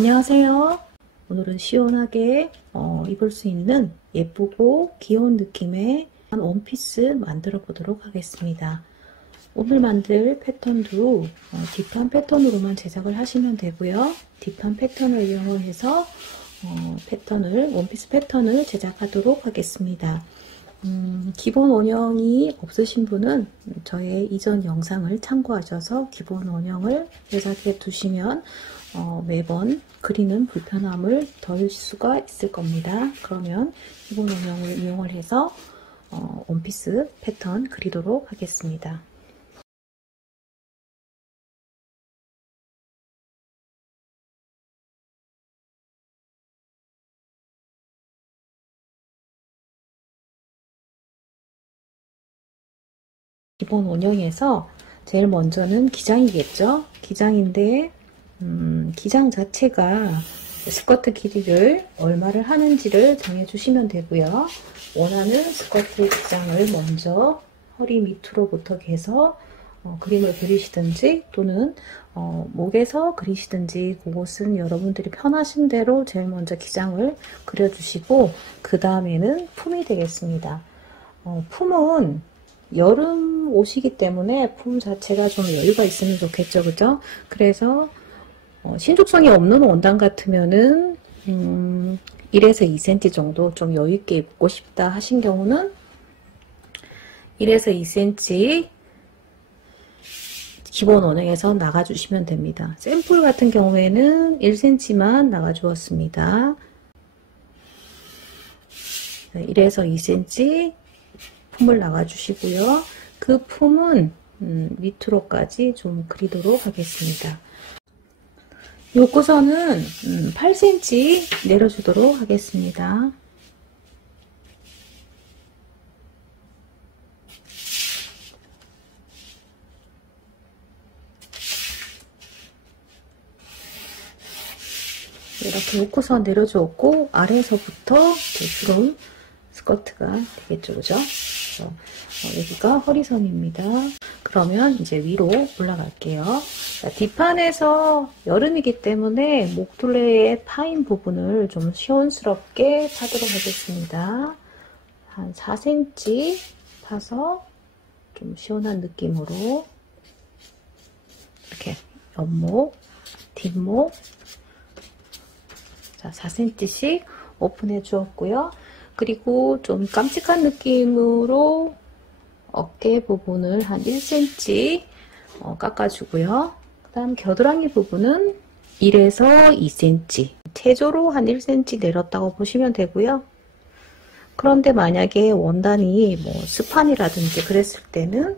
안녕하세요. 오늘은 시원하게 입을 수 있는 예쁘고 귀여운 느낌의 원피스 만들어 보도록 하겠습니다. 오늘 만들 패턴도 뒷판 패턴으로만 제작을 하시면 되고요. 뒷판 패턴을 이용해서 원피스 패턴을 제작하도록 하겠습니다. 기본 원형이 없으신 분은 저의 이전 영상을 참고하셔서 기본 원형을 제작해 두시면 매번 그리는 불편함을 덜 수가 있을 겁니다. 그러면 기본 원형을 이용을 해서 원피스 패턴 그리도록 하겠습니다. 기본 원형에서 제일 먼저는 기장이겠죠. 기장인데 기장 자체가 스커트 길이를 얼마를 하는지를 정해주시면 되고요. 원하는 스커트 기장을 먼저 허리 밑으로부터 개서 그림을 그리시든지 또는 목에서 그리시든지 그것은 여러분들이 편하신 대로 제일 먼저 기장을 그려주시고 그 다음에는 품이 되겠습니다. 품은 여름 옷이기 때문에 품 자체가 좀 여유가 있으면 좋겠죠, 그죠? 그래서 신축성이 없는 원단 같으면은 1에서 2cm 정도 좀 여유있게 입고 싶다 하신 경우는 1에서 2cm 기본 원형에서 나가주시면 됩니다. 샘플 같은 경우에는 1cm만 나가주었습니다. 1에서 2cm 품을 나가주시고요. 그 품은 밑으로까지 좀 그리도록 하겠습니다. 요거서는 8cm 내려주도록 하겠습니다. 이렇게 요거선 내려주었고 아래에서부터 주름 스커트가 되겠죠, 그죠? 여기가 허리선입니다. 그러면 이제 위로 올라갈게요. 자, 뒷판에서 여름이기 때문에 목둘레의 파인 부분을 좀 시원스럽게 파도록 하겠습니다. 한 4cm 파서 좀 시원한 느낌으로 이렇게 옆목, 뒷목 자 4cm씩 오픈해 주었고요. 그리고 좀 깜찍한 느낌으로 어깨 부분을 한 1cm 깎아주고요. 그 다음 겨드랑이 부분은 1에서 2cm 체조로 한 1cm 내렸다고 보시면 되고요. 그런데 만약에 원단이 뭐 스판이라든지 그랬을 때는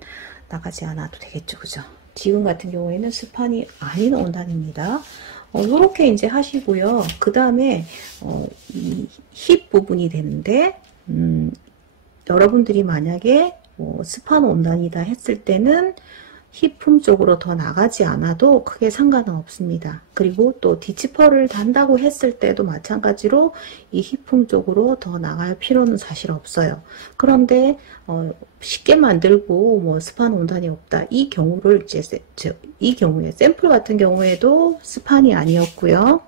나가지 않아도 되겠죠, 그죠? 지금 같은 경우에는 스판이 아닌 원단입니다. 이렇게 이제 하시고요. 그 다음에 이 힙 부분이 되는데 여러분들이 만약에 스판 원단이다 했을 때는 힙품 쪽으로 더 나가지 않아도 크게 상관은 없습니다. 그리고 또 디지퍼를 단다고 했을 때도 마찬가지로 이 힙품 쪽으로 더 나갈 필요는 사실 없어요. 그런데 쉽게 만들고 뭐 스판 원단이 없다 이 경우를 이 경우에 샘플 같은 경우에도 스판이 아니었고요.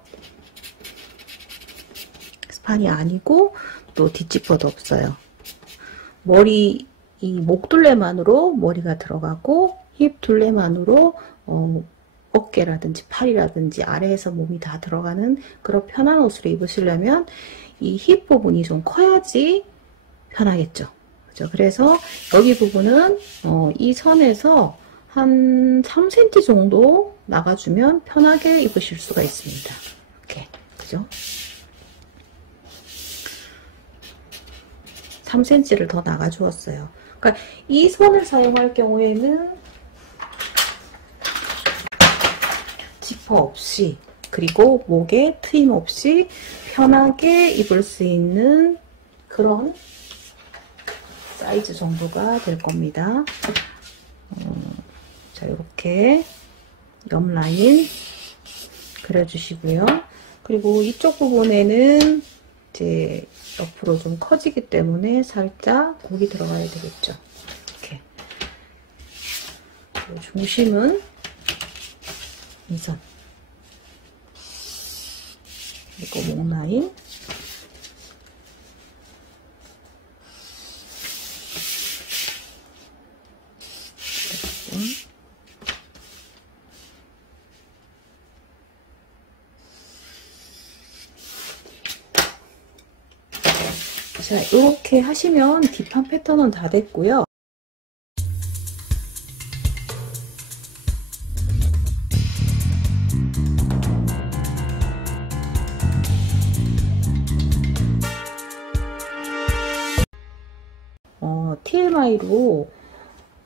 스판이 아니고 또 뒷지퍼도 없어요. 머리 이 목둘레만으로 머리가 들어가고 힙 둘레만으로 어깨라든지 팔이라든지 아래에서 몸이 다 들어가는 그런 편한 옷을 입으시려면 이 힙 부분이 좀 커야지 편하겠죠. 그죠? 그래서 여기 부분은 이 선에서 한 3cm 정도 나가주면 편하게 입으실 수가 있습니다. 이렇게 그죠? 3cm를 더 나가 주었어요. 그러니까 이 선을 사용할 경우에는 지퍼 없이 그리고 목에 트임 없이 편하게 입을 수 있는 그런 사이즈 정도가 될 겁니다. 자, 이렇게 옆 라인 그려주시고요. 그리고 이쪽 부분에는 이제 옆으로 좀 커지기 때문에 살짝 곡이 들어가야 되겠죠. 이렇게 중심은 이 선 또 목 라인. 자, 이렇게 하시면 뒷판 패턴은 다 됐고요. TMI로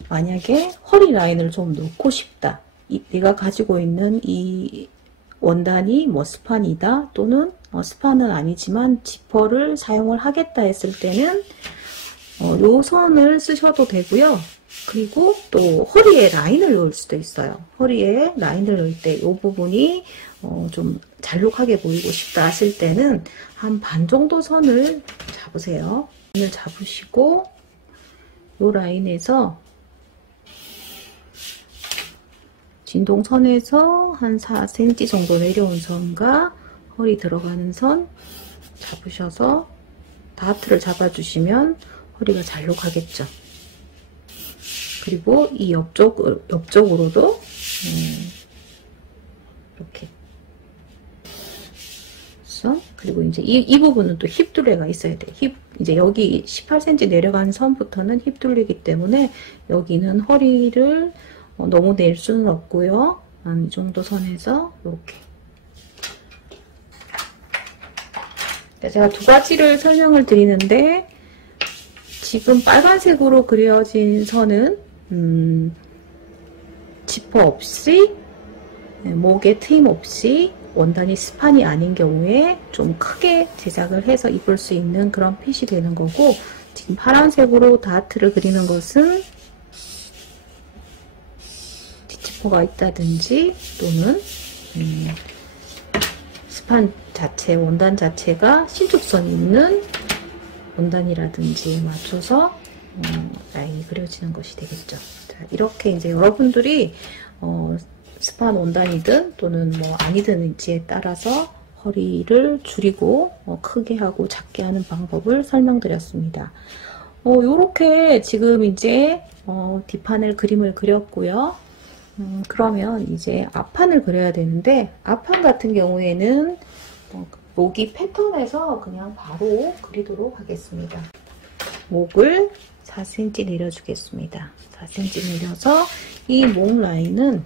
만약에 허리 라인을 좀 넣고 싶다. 내가 가지고 있는 이 원단이 뭐 스판이다 또는 스판은 아니지만 지퍼를 사용을 하겠다 했을 때는 요 선을 쓰셔도 되고요. 그리고 또 허리에 라인을 넣을 수도 있어요. 허리에 라인을 넣을 때 이 부분이 좀 잘록하게 보이고 싶다 하실 때는 한 반 정도 선을 잡으세요. 선을 잡으시고 요 라인에서 진동선에서 한 4cm 정도 내려온 선과 허리 들어가는 선 잡으셔서 다트를 잡아주시면 허리가 잘록하겠죠. 그리고 이 옆쪽으로도 이렇게 선, 그리고 이제 이 부분은 또 힙둘레가 있어야 돼요. 이제 여기 18cm 내려간 선부터는 힙둘레이기 때문에 여기는 허리를 너무 낼 수는 없고요. 한 이 정도 선에서 이렇게. 제가 두 가지를 설명을 드리는데 지금 빨간색으로 그려진 선은 지퍼 없이 목에 트임 없이 원단이 스판이 아닌 경우에 좀 크게 제작을 해서 입을 수 있는 그런 핏이 되는 거고, 지금 파란색으로 다트를 그리는 것은 뒷지퍼가 있다든지 또는 스판 자체, 원단 자체가 신축선이 있는 원단이라든지 맞춰서 라인이 그려지는 것이 되겠죠. 자, 이렇게 이제 여러분들이 스판 원단이든 또는 뭐 아니든지에 따라서 허리를 줄이고 크게 하고 작게 하는 방법을 설명드렸습니다. 요렇게 지금 이제 뒷판을 그림을 그렸고요. 그러면 이제 앞판을 그려야 되는데, 앞판 같은 경우에는 목이 패턴에서 그냥 바로 그리도록 하겠습니다. 목을 4cm 내려주겠습니다. 4cm 내려서 이 목 라인은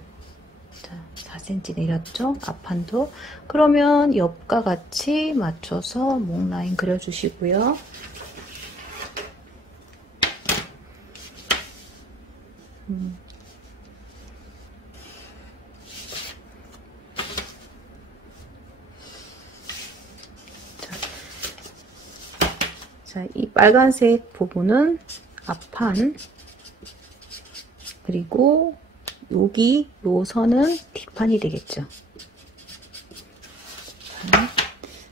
4cm 내렸죠? 앞판도. 그러면 옆과 같이 맞춰서 목 라인 그려주시고요. 자, 이 빨간색 부분은 앞판, 그리고 여기 요 선은 뒷판이 되겠죠.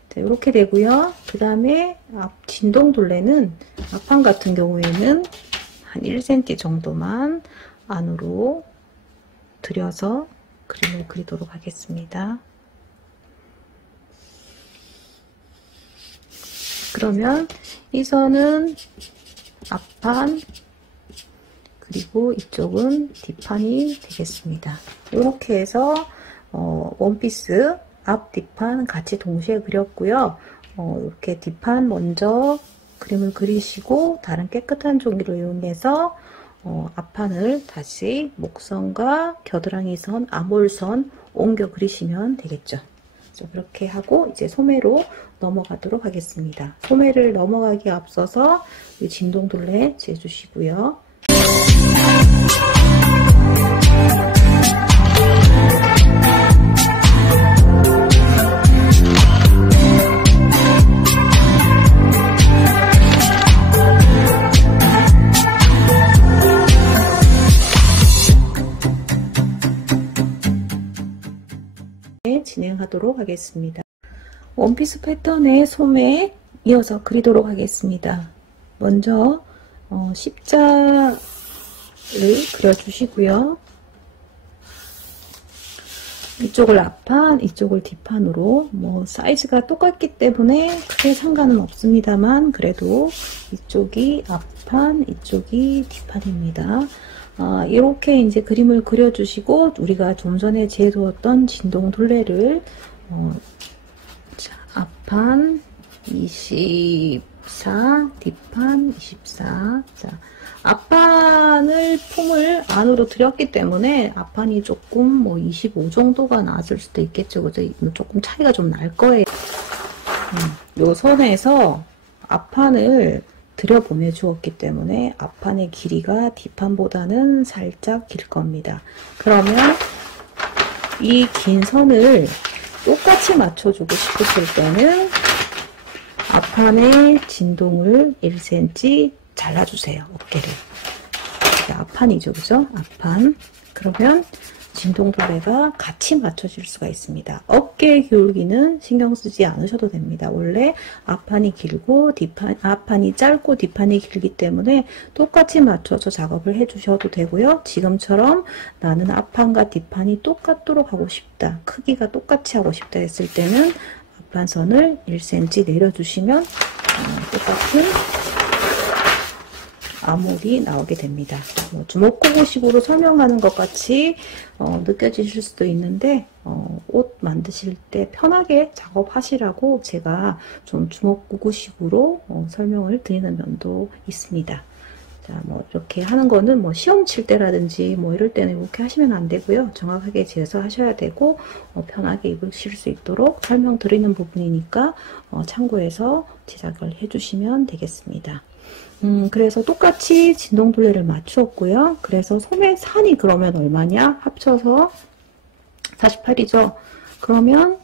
자, 이렇게 되고요. 그 다음에 앞 진동둘레는 앞판 같은 경우에는 한 1cm 정도만 안으로 들여서 그림을 그리도록 하겠습니다. 그러면 이 선은 앞판, 그리고 이쪽은 뒷판이 되겠습니다. 이렇게 해서 원피스 앞, 뒷판 같이 동시에 그렸고요. 이렇게 뒷판 먼저 그림을 그리시고 다른 깨끗한 종이를 이용해서 앞판을 다시 목선과 겨드랑이 선, 아몰선 옮겨 그리시면 되겠죠. 그렇게 하고 이제 소매로 넘어가도록 하겠습니다. 소매를 넘어가기 앞서서 이 진동둘레 재주시고요. 진행하도록 하겠습니다. 원피스 패턴의 소매 이어서 그리도록 하겠습니다. 먼저 십자를 그려주시고요. 이쪽을 앞판, 이쪽을 뒷판으로 뭐 사이즈가 똑같기 때문에 크게 상관은 없습니다만 그래도 이쪽이 앞판, 이쪽이 뒷판입니다. 이렇게 이제 그림을 그려주시고 우리가 좀 전에 재두었던 진동 둘레를 자, 앞판 24, 뒷판 24. 자, 앞판을 폼을 안으로 들였기 때문에 앞판이 조금 뭐 25 정도가 나왔을 수도 있겠죠. 그죠? 조금 차이가 좀 날 거예요. 요 선에서 앞판을 들여 보내주었기 때문에 앞판의 길이가 뒷판보다는 살짝 길 겁니다. 그러면 이 긴 선을 똑같이 맞춰주고 싶으실 때는 앞판의 진동을 1cm 잘라주세요. 어깨를. 앞판이죠. 그죠? 앞판. 그러면 진동둘레가 같이 맞춰질 수가 있습니다. 어깨 기울기는 신경 쓰지 않으셔도 됩니다. 원래 앞판이 길고 앞판이 짧고 뒷판이 길기 때문에 똑같이 맞춰서 작업을 해주셔도 되고요. 지금처럼 나는 앞판과 뒷판이 똑같도록 하고 싶다. 크기가 똑같이 하고 싶다 했을 때는 앞판선을 1cm 내려주시면 똑같은 아몰이 나오게 됩니다. 뭐 주먹구구식으로 설명하는 것 같이 느껴지실 수도 있는데 옷 만드실 때 편하게 작업하시라고 제가 좀 주먹구구식으로 설명을 드리는 면도 있습니다. 자, 뭐 이렇게 하는 거는 뭐 시험 칠 때라든지 뭐 이럴 때는 이렇게 하시면 안 되고요. 정확하게 재서 하셔야 되고 편하게 입으실 수 있도록 설명드리는 부분이니까 참고해서 제작을 해주시면 되겠습니다. 그래서 똑같이 진동둘레를 맞추었고요. 그래서 소매 산이 그러면 얼마냐? 합쳐서 48이죠. 그러면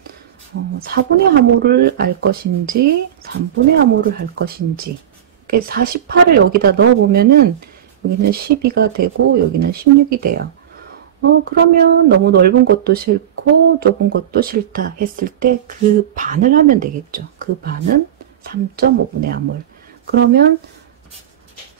4분의 하모를 알 것인지 3분의 하모를 할 것인지 48을 여기다 넣어보면은 여기는 12가 되고 여기는 16이 돼요. 그러면 너무 넓은 것도 싫고 좁은 것도 싫다 했을 때 그 반을 하면 되겠죠. 그 반은 3.5분의 하몰. 그러면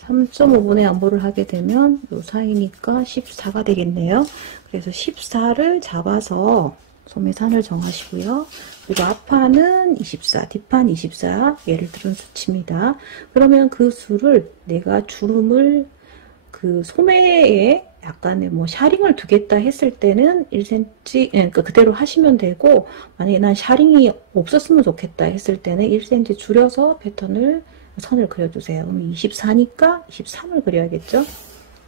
3.5분의 암호를 하게 되면 요 사이니까 14가 되겠네요. 그래서 14를 잡아서 소매산을 정하시고요. 그리고 앞판은 24, 뒷판 24 예를 들은 수치입니다. 그러면 그 수를 내가 주름을 그 소매에 약간의 뭐 샤링을 두겠다 했을 때는 1cm 그러니까 그대로 하시면 되고 만약에 난 샤링이 없었으면 좋겠다 했을 때는 1cm 줄여서 패턴을 선을 그려주세요. 그럼 24니까 23을 그려야겠죠?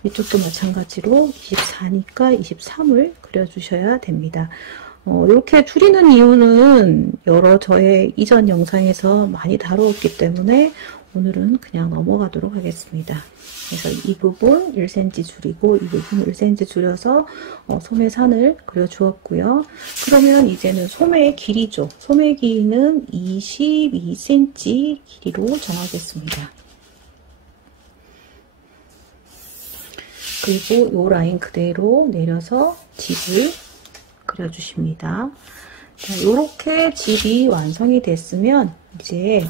이쪽도 마찬가지로 24니까 23을 그려주셔야 됩니다. 이렇게 줄이는 이유는 여러 저의 이전 영상에서 많이 다루었기 때문에 오늘은 그냥 넘어가도록 하겠습니다. 그래서 이 부분 1cm 줄이고 이 부분 1cm 줄여서 소매산을 그려주었고요. 그러면 이제는 소매의 길이죠. 소매 길이는 22cm 길이로 정하겠습니다. 그리고 이 라인 그대로 내려서 집을 그려주십니다. 자, 이렇게 집이 완성이 됐으면 이제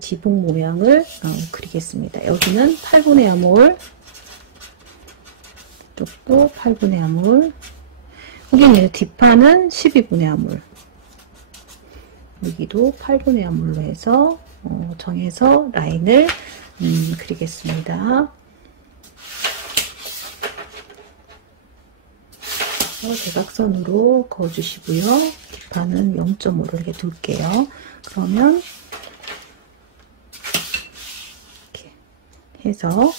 지붕 모양을 그리겠습니다. 여기는 8분의 아몰, 이쪽도 8분의 아몰, 여기는 뒷판은 12분의 아몰, 여기도 8분의 아몰로 해서 정해서 라인을 그리겠습니다. 대각선으로 그어주시고요. 뒷판은 0.5를 이렇게 둘게요. 그러면 해서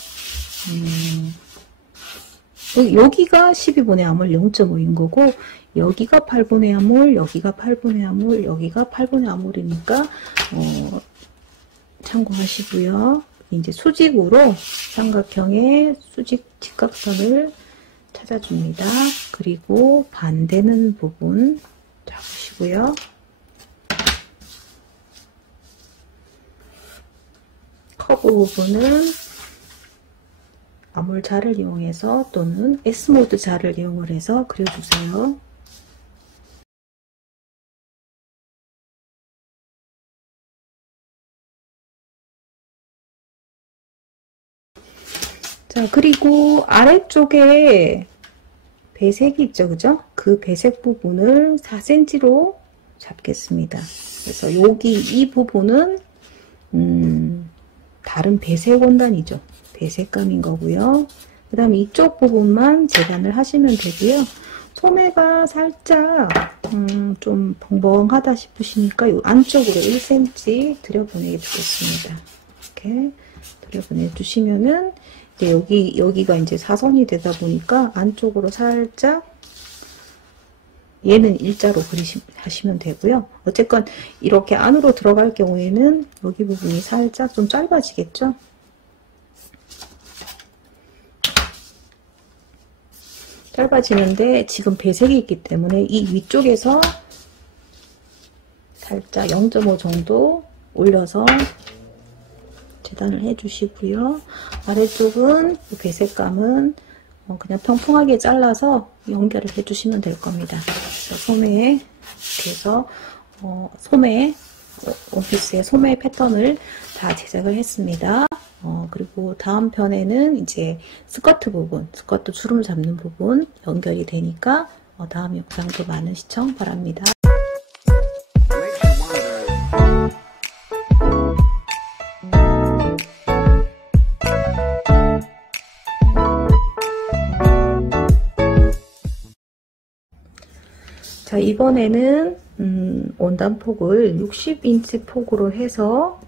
여기가 12분의 암홀 0.5인 거고 여기가 8분의 암홀, 여기가 8분의 암홀, 여기가 8분의 암홀이니까 참고하시고요. 이제 수직으로 삼각형의 수직 직각선을 찾아줍니다. 그리고 반대는 부분 잡으시고요. 커브 부분은 아몰 자를 이용해서 또는 S모드 자를 이용을 해서 그려주세요. 자, 그리고 아래쪽에 배색이 있죠, 그죠? 그 배색 부분을 4cm로 잡겠습니다. 그래서 여기 이 부분은 다른 배색 원단이죠. 배색감인 거고요. 그 다음에 이쪽 부분만 재단을 하시면 되고요. 소매가 살짝 좀 벙벙하다 싶으시니까 이 안쪽으로 1cm 들여보내 주겠습니다. 이렇게 들여보내 주시면은 이제 여기가 이제 사선이 되다 보니까 안쪽으로 살짝 얘는 일자로 하시면 되고요. 어쨌건 이렇게 안으로 들어갈 경우에는 여기 부분이 살짝 좀 짧아지겠죠. 짧아지는데 지금 배색이 있기 때문에 이 위쪽에서 살짝 0.5 정도 올려서 재단을 해 주시고요. 아래쪽은 배색감은 그냥 평평하게 잘라서 연결을 해 주시면 될 겁니다. 소매에 이렇게 해서 소매 원피스의 소매 패턴을 다 제작을 했습니다. 그리고 다음 편에는 이제 스커트 부분, 스커트 주름 잡는 부분 연결이 되니까 다음 영상도 많은 시청 바랍니다. 자, 이번에는 원단 폭을 60인치 폭으로 해서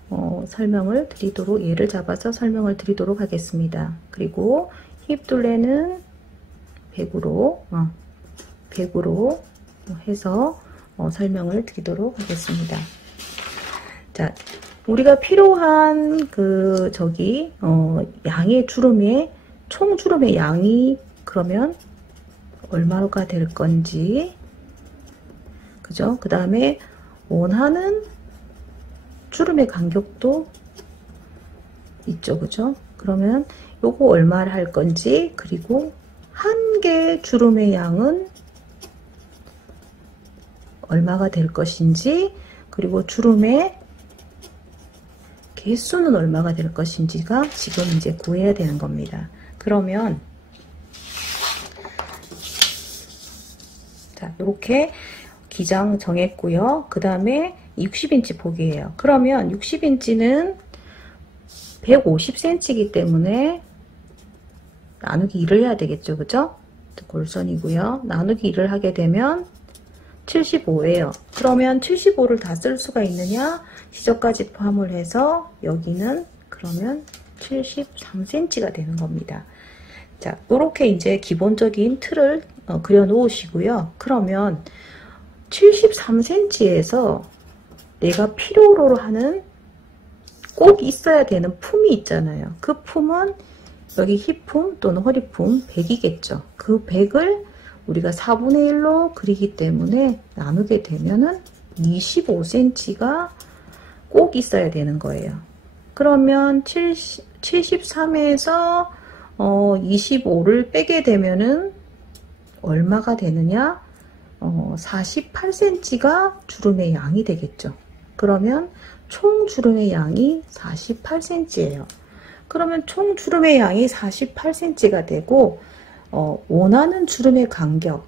설명을 드리도록, 얘를 잡아서 설명을 드리도록 하겠습니다. 그리고 힙 둘레는 100으로 해서 설명을 드리도록 하겠습니다. 자, 우리가 필요한 양의 주름의 총 주름의 양이 그러면 얼마가 될 건지, 그죠? 그 다음에 원하는 주름의 간격도 있죠, 그죠? 그러면 요거 얼마를 할 건지, 그리고 한 개 주름의 양은 얼마가 될 것인지, 그리고 주름의 개수는 얼마가 될 것인지가 지금 이제 구해야 되는 겁니다. 그러면 자, 이렇게 기장 정했고요. 그 다음에 60인치 폭이에요. 그러면 60인치는 150cm이기 때문에 나누기 2를 해야 되겠죠, 그죠? 골선이고요. 나누기 2를 하게 되면 75예요. 그러면 75를 다 쓸 수가 있느냐? 시접까지 포함을 해서 여기는 그러면 73cm가 되는 겁니다. 자, 이렇게 이제 기본적인 틀을 그려 놓으시고요. 그러면 73cm에서 내가 필요로 하는 꼭 있어야 되는 품이 있잖아요. 그 품은 여기 힙품 또는 허리품 100이겠죠. 그 100을 우리가 4분의 1로 그리기 때문에 나누게 되면은 25cm가 꼭 있어야 되는 거예요. 그러면 73에서 25를 빼게 되면은 얼마가 되느냐? 48cm가 주름의 양이 되겠죠. 그러면 총 주름의 양이 48cm예요. 그러면 총 주름의 양이 48cm가 되고 원하는 주름의 간격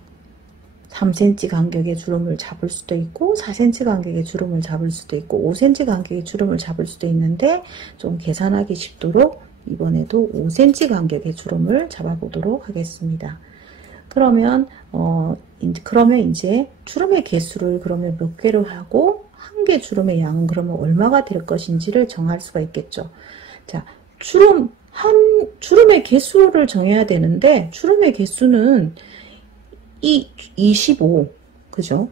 3cm 간격의 주름을 잡을 수도 있고 4cm 간격의 주름을 잡을 수도 있고 5cm 간격의 주름을 잡을 수도 있는데 좀 계산하기 쉽도록 이번에도 5cm 간격의 주름을 잡아 보도록 하겠습니다. 그러면 이제 주름의 개수를 그러면 몇 개로 하고 한 개 주름의 양은 그러면 얼마가 될 것인지를 정할 수가 있겠죠. 자, 주름의 개수를 정해야 되는데 주름의 개수는 25, 그죠?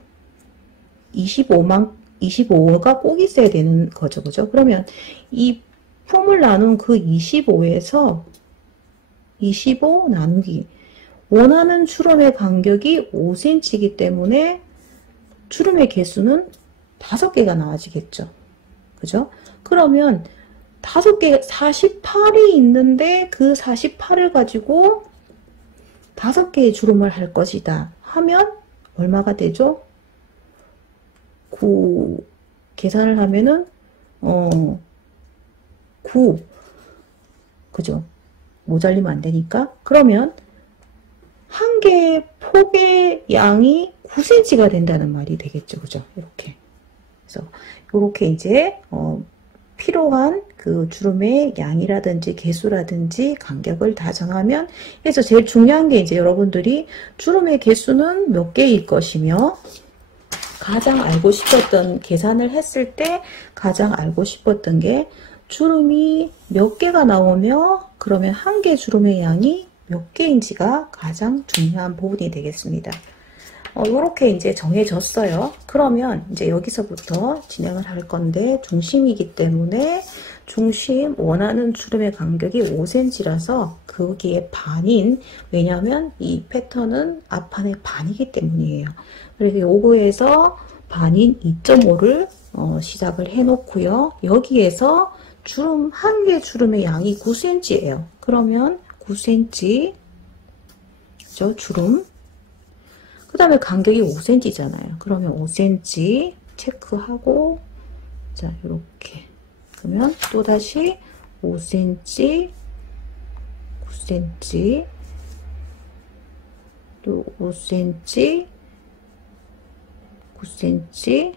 25가 꼭 있어야 되는 거죠, 그죠? 그러면 이 품을 나눈 그 25에서 25 나누기 원하는 주름의 간격이 5cm이기 때문에 주름의 개수는 5개가 나와지겠죠. 그죠? 그러면 5개, 48이 있는데 그 48을 가지고 5개의 주름을 할 것이다 하면 얼마가 되죠? 9 계산을 하면은 9 그죠? 모자리면 안 되니까. 그러면 한 개의 폭의 양이 9cm가 된다는 말이 되겠죠. 그죠? 이렇게. 그래서 이렇게 이제 필요한 그 주름의 양이라든지 개수라든지 간격을 다 정하면, 그래서 제일 중요한 게 이제 여러분들이 주름의 개수는 몇 개일 것이며, 가장 알고 싶었던, 계산을 했을 때 가장 알고 싶었던 게 주름이 몇 개가 나오며 그러면 한 개 주름의 양이 몇 개인지가 가장 중요한 부분이 되겠습니다. 이렇게 이제 정해졌어요. 그러면 이제 여기서부터 진행을 할 건데, 중심이기 때문에 중심 원하는 주름의 간격이 5cm라서 거기에 반인, 왜냐하면 이 패턴은 앞판의 반이기 때문이에요. 그래서 요거에서 반인 2.5를 시작을 해 놓고요. 여기에서 주름, 한 개 주름의 양이 9cm예요. 그러면 9cm, 그죠? 주름. 그 다음에 간격이 5cm잖아요. 그러면 5cm 체크하고, 자, 이렇게. 그러면 또다시 5cm, 9cm, 또 5cm, 9cm,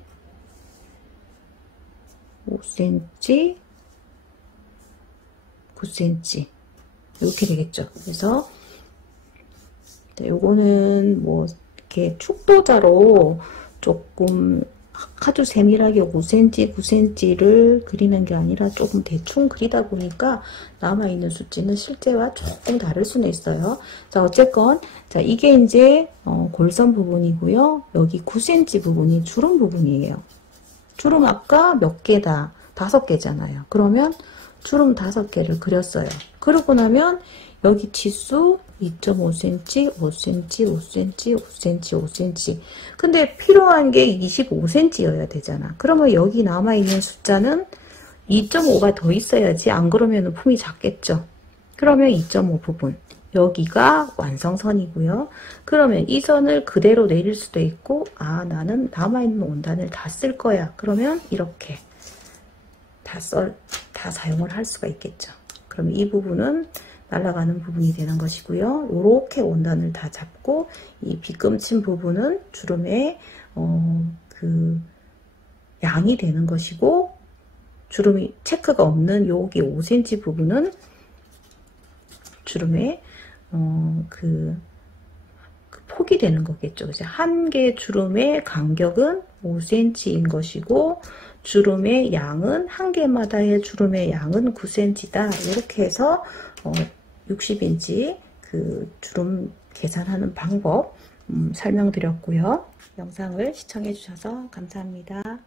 5cm, 9cm. 이렇게 되겠죠. 그래서, 요거는 뭐, 이렇게 축도자로 조금 아주 세밀하게 5cm, 9cm를 그리는 게 아니라 조금 대충 그리다 보니까 남아있는 수치는 실제와 조금 다를 수는 있어요. 자, 어쨌건, 자, 이게 이제, 골선 부분이고요. 여기 9cm 부분이 주름 부분이에요. 주름 아까 몇 개다? 5개잖아요. 그러면 주름 5개를 그렸어요. 그러고 나면 여기 치수 2.5cm, 5cm, 5cm, 5cm, 5cm. 근데 필요한 게 25cm여야 되잖아. 그러면 여기 남아있는 숫자는 2.5가 더 있어야지. 안 그러면 품이 작겠죠. 그러면 2.5 부분. 여기가 완성선이고요. 그러면 이 선을 그대로 내릴 수도 있고, 아, 나는 남아있는 원단을 다 쓸 거야. 그러면 이렇게 다 사용을 할 수가 있겠죠. 그러면 이 부분은 날아가는 부분이 되는 것이고요. 이렇게 원단을 다 잡고, 이 빗금친 부분은 주름의 그 양이 되는 것이고, 주름이 체크가 없는 여기 5cm 부분은 주름의 그 폭이 되는 거겠죠. 그죠? 한 개 주름의 간격은 5cm인 것이고, 주름의 양은 한 개마다의 주름의 양은 9cm다. 이렇게 해서 60인치 그 주름 계산하는 방법 설명드렸고요. 영상을 시청해 주셔서 감사합니다.